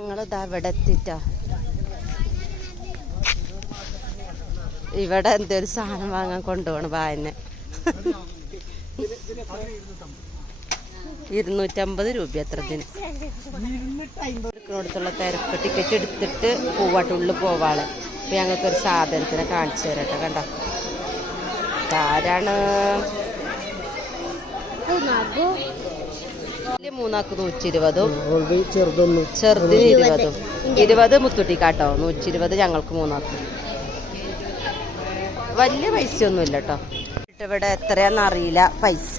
ഞങ്ങളിതാ ഇവിടെ എത്തിട്ടോ ഇവിടെ എന്തൊരു സാധനം വാങ്ങാൻ കൊണ്ടുപോകണം വായന. ഇരുന്നൂറ്റമ്പത് രൂപ എത്ര ഇതിന്. അടുത്തുള്ള തിരക്ക് ടിക്കറ്റ് എടുത്തിട്ട് പോവാട്ട് ഉള്ളിൽ പോവാൾ. അപ്പൊ ഞങ്ങൾക്ക് ഒരു സാധനത്തിനെ കാണിച്ചു തരട്ടെ കണ്ടോ? ആരാണ് മൂന്നാക്ക് നൂറ്റി ഇരുപതും ചെറുതൊന്നും. ചെറുതിന് ഇരുപതും. ഇരുപത് മുത്തുട്ടിക്കാട്ടോ നൂറ്റി ഇരുപത് ഞങ്ങൾക്ക് മൂന്നാക്ക്. വലിയ പൈസയൊന്നും ഇല്ല കേട്ടോ ഇവിടെ എത്രയാന്ന് അറിയില്ല പൈസ.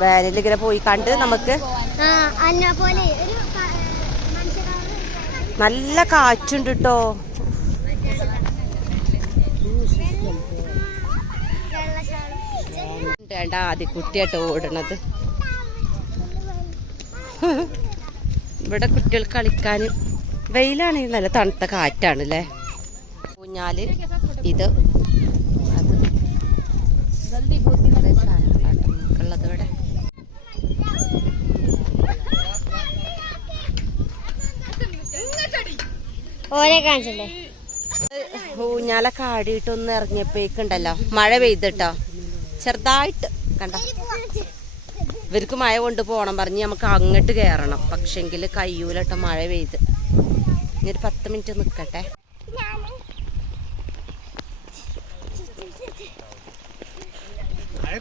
വേനലിൽ ഇങ്ങനെ പോയി കണ്ട് നമുക്ക് അന്ന പോലെ ഒരു ക- നല്ല കാറ്റുണ്ട് കേട്ടോ വേണ്ട ആദ്യ കുട്ടിയാട്ടോ ഓടണത്. ഇവിടെ കുട്ടികൾ കളിക്കാൻ വെയിലാണെങ്കിൽ നല്ല തണുത്ത കാറ്റാണ് അല്ലേ ഊഞ്ഞാൽ ഇത്. ഇവിടെ ഓരെ കാണിച്ചല്ലേ? ഊഞ്ഞാലൊക്കെ ആടിയിട്ടൊന്ന് ഇറങ്ങിയപ്പോഴേക്കുണ്ടല്ലോ. മഴ പെയ്തിട്ടോ? ചെറുതായിട്ട്. കണ്ട? ഇവർക്ക് മഴ കൊണ്ട് പോകണം പറഞ്ഞ് നമുക്ക് അങ്ങോട്ട് കയറണം പക്ഷെങ്കിൽ കയ്യൂലട്ടോ മഴ പെയ്ത്. ഇനി ഒരു പത്ത് മിനിറ്റ് നിൽക്കട്ടെ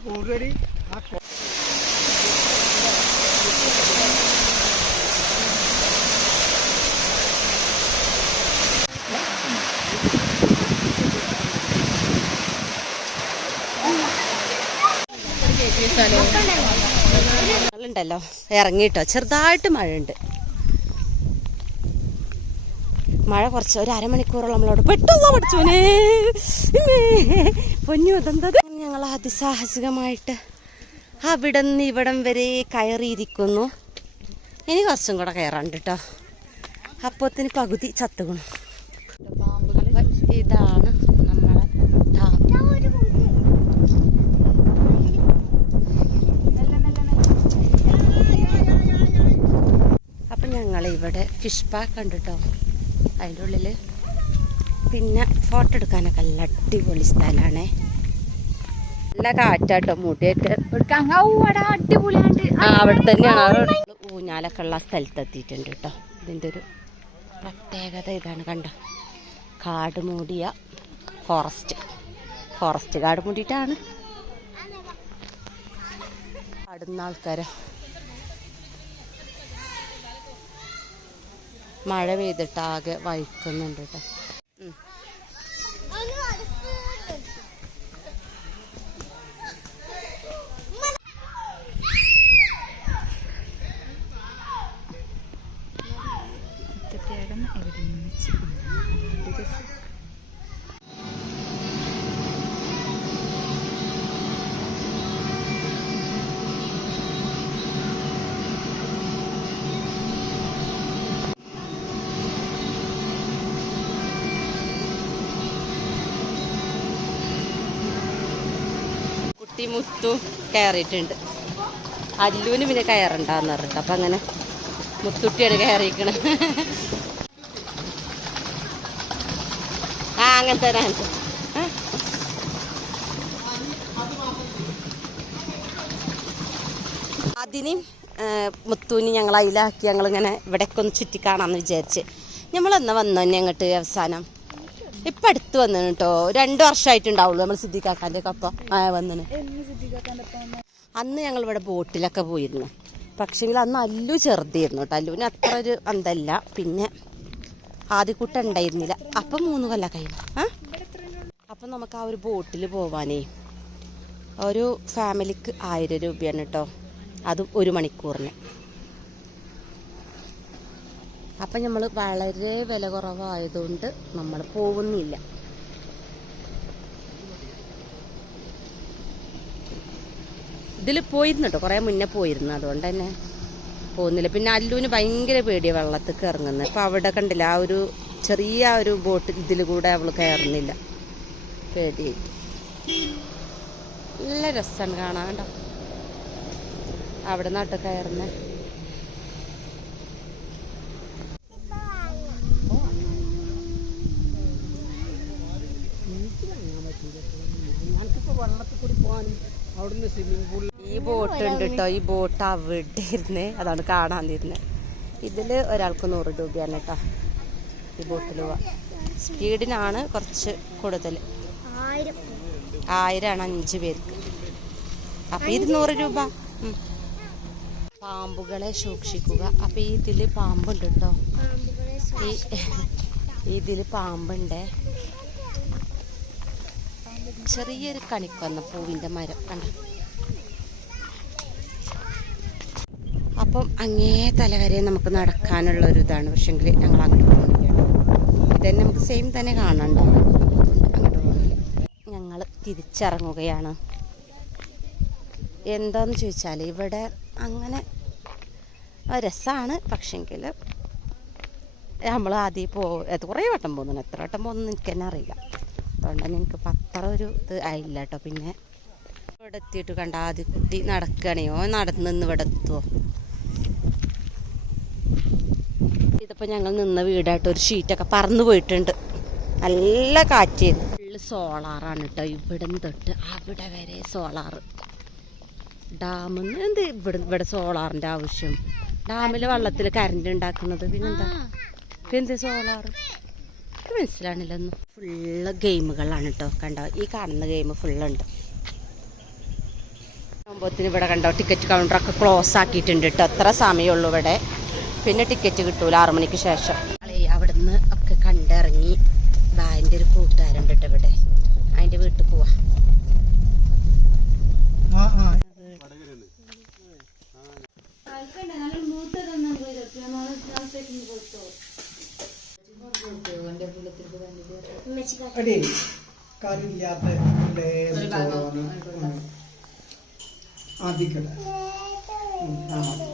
കൂടുതൽ ഉണ്ടല്ലോ ഇറങ്ങിയിട്ടോ. ചെറുതായിട്ട് മഴയുണ്ട്. മഴ കുറച്ച് ഒരു അരമണിക്കൂറോളം നമ്മളോട് പെട്ടെന്ന് പഠിച്ചോനെ. പൊന്നു വന്നത് ഞങ്ങൾ അതിസാഹസികമായിട്ട് അവിടെ നിന്ന് ഇവിടം വരെ കയറിയിരിക്കുന്നു. ഇനി കുറച്ചും കൂടെ കയറാണ്ട് കേട്ടോ അപ്പത്തിന് പകുതി ചത്തുകണു അപ്പൊ ഇതാണ് നമ്മളെ ഡാം ഇവിടെ ഫിഷ് പാക്ക് ഉണ്ട് കേട്ടോ അതിന്റെ ഉള്ളിൽ പിന്നെ ഫോട്ടോ എടുക്കാനൊക്കെ നല്ല അടിപൊളി സ്ഥലമാണ് നല്ല കാറ്റാട്ടോ മുടിയൊക്കെ. അടിപൊളിയാണ്ട് ആ അവിടെ തന്നെയാണ് ഊഞ്ഞാലൊക്കെ ഉള്ള സ്ഥലത്ത് എത്തിയിട്ടുണ്ട് കേട്ടോ ഇതിന്റെ ഒരു പ്രത്യേകത ഇതാണ് കണ്ടോ. കാട് മൂടിയ ഫോറസ്റ്റ് ഫോറസ്റ്റ് കാട് മൂടിയിട്ടാണ്. പാടുന്ന ആൾക്കാരെ മഴ പെയ്തിട്ട് ആകെ കേട്ടോ കുട്ടി മുത്തു കയറിയിട്ടുണ്ട്. അല്ലുവിന് പിന്നെ കയറണ്ടെന്ന് പറഞ്ഞിട്ട്. അപ്പം അങ്ങനെ മുത്തുട്ടിയാണ് കയറിയിരിക്കണ. ആ അങ്ങനത്തെ തന്നെ അങ്ങനെ തന്നെ. ആ. അതിനെയും മുത്തൂനി ഞങ്ങൾ അതിലാക്കി ഞങ്ങളിങ്ങനെ ഇവിടെയൊക്കെ ഒന്ന് ചുറ്റിക്കാണാന്ന് വിചാരിച്ച്. നമ്മളെന്നാ വന്നു തന്നെ അങ്ങോട്ട് അവസാനം? ഇപ്പം അടുത്ത് വന്നു കേട്ടോ രണ്ട് വർഷമായിട്ടുണ്ടാവുള്ളൂ നമ്മൾ സിദ്ദിഖാക്കാന്റെ ഒക്കെ ഒപ്പം വന്നിന് അന്ന് ഞങ്ങൾ ഇവിടെ ബോട്ടിലൊക്കെ പോയിരുന്നു. പക്ഷേങ്കിൽ അന്ന് അല്ലു ചെറുതായിരുന്നു കേട്ടോ അല്ലുവിന് അത്ര ഒരു അന്തല്ല. പിന്നെ ആദ്യക്കൂട്ട ഉണ്ടായിരുന്നില്ല. അപ്പം മൂന്ന് കൊല്ല കഴിഞ്ഞു ആ? അപ്പം നമുക്ക് ആ ഒരു ബോട്ടിൽ പോവാനേ ഒരു ഫാമിലിക്ക് ആയിരം രൂപയാണ് കേട്ടോ അതും ഒരു മണിക്കൂറിന്. അപ്പം നമ്മൾ വളരെ വില കുറവായതുകൊണ്ട് നമ്മൾ പോകുന്നില്ല. ഇതിൽ പോയിരുന്നു കേട്ടോ കുറേ മുന്നേ പോയിരുന്നു അതുകൊണ്ട് തന്നെ പോകുന്നില്ല. പിന്നെ അല്ലുവിന് ഭയങ്കര പേടിയ വെള്ളത്തിൽ ഇറങ്ങുന്നത് അപ്പം അവിടെ കണ്ടില്ല ആ ഒരു ചെറിയ ഒരു ബോട്ട് ഇതിൽ കൂടെ അവൾ കയറുന്നില്ല. പേടി നല്ല രസമാണ് കാണാൻ കേട്ടോ അവിടെ നാട്ടിൽ കയറുന്നത് വെള്ളത്തിൽ കൂടി പോകാനും അവിടുന്ന് സ്വിമ്മിംഗ് പൂളിൽ ഈ ബോട്ട് ഉണ്ട് കേട്ടോ ഈ ബോട്ട് അവിടെ ഇരുന്ന് അതാണ് കാണാൻ തീരുന്നത് ഇതിൽ ഒരാൾക്ക് നൂറ് രൂപയാണ് കേട്ടോ ഈ ബോട്ടിൽ പോവാ. സ്പീഡിനാണ് കുറച്ച് കൂടുതൽ ആയിരം. ആയിരമാണ് അഞ്ച് പേർക്ക്. അപ്പൊ ഇരുന്നൂറ് രൂപ. പാമ്പുകളെ സൂക്ഷിക്കുക. അപ്പൊ ഈ ഇതിൽ പാമ്പുണ്ട് കേട്ടോ ഈ ഇതിൽ പാമ്പുണ്ട്. ചെറിയൊരു കണിക്കൊന്ന പൂവിന്റെ മരം കണ്ട? അപ്പം അങ്ങേ തല വരെ നമുക്ക് നടക്കാനുള്ള ഒരു ഇതാണ്. പക്ഷെങ്കിൽ ഞങ്ങൾ അങ്ങോട്ട് പോകുന്നില്ല ഇതന്നെ നമുക്ക് സെയിം തന്നെ കാണണ്ടോ അങ്ങോട്ട് പോകുന്നില്ല ഞങ്ങൾ തിരിച്ചിറങ്ങുകയാണ്. എന്താന്ന് ചോദിച്ചാൽ ഇവിടെ അങ്ങനെ രസമാണ് പക്ഷെങ്കിൽ നമ്മൾ ആദ്യം പോ കുറേ വട്ടം പോകുന്നു എത്ര വട്ടം പോകുന്നു എനിക്ക് തന്നെ അറിയില്ല. അതുകൊണ്ട് തന്നെ എനിക്ക് അത്ര ഒരു ഇത് ആയില്ല കേട്ടോ പിന്നെ ഇവിടെ എത്തിയിട്ട് കണ്ട ആദ്യ കുട്ടി നടക്കണയോ നടന്ന് നിന്ന് ഇവിടെ എത്തുമോ ഇതിപ്പോൾ ഞങ്ങൾ നിന്ന വീടായിട്ട് ഒരു ഷീറ്റൊക്കെ പറന്നു പോയിട്ടുണ്ട്. നല്ല കാറ്റ്. ഫുള്ള് സോളാറാണ് കേട്ടോ ഇവിടുന്ന് തൊട്ട് അവിടെ വരെ സോളാറ് ഡാമിന്ന് എന്ത് ഇവിടെ ഇവിടെ സോളാറിന്റെ ആവശ്യം. ഡാമിൽ വെള്ളത്തിൽ കരണ്ട് ഉണ്ടാക്കുന്നത്. പിന്നെന്താ? പിന്നെന്ത് സോളാറ് ഇത് മനസ്സിലാണില്ലെന്ന് ഫുള്ള് ഗെയിമുകളാണ് കേട്ടോ കണ്ടോ? ഈ കാണുന്ന ഗെയിം ഫുള്ളുണ്ട്. സംഭവത്തിന് ഇവിടെ കണ്ടോ ടിക്കറ്റ് കൗണ്ടറൊക്കെ ക്ലോസ് ആക്കിയിട്ടുണ്ട് കേട്ടോ എത്ര സമയമുള്ളൂ ഇവിടെ. പിന്നെ ടിക്കറ്റ് കിട്ടൂല ആറു മണിക്ക് ശേഷം. അവിടുന്ന് ഒക്കെ കണ്ടിറങ്ങി ബാന്റെ ഒരു കൂട്ടുകാരുണ്ട് കേട്ടോ ഇവിടെ. അതിന്റെ വീട്ടിൽ പോവാ. അടി കറിയില്ലാത്ത. ഉം. ആ,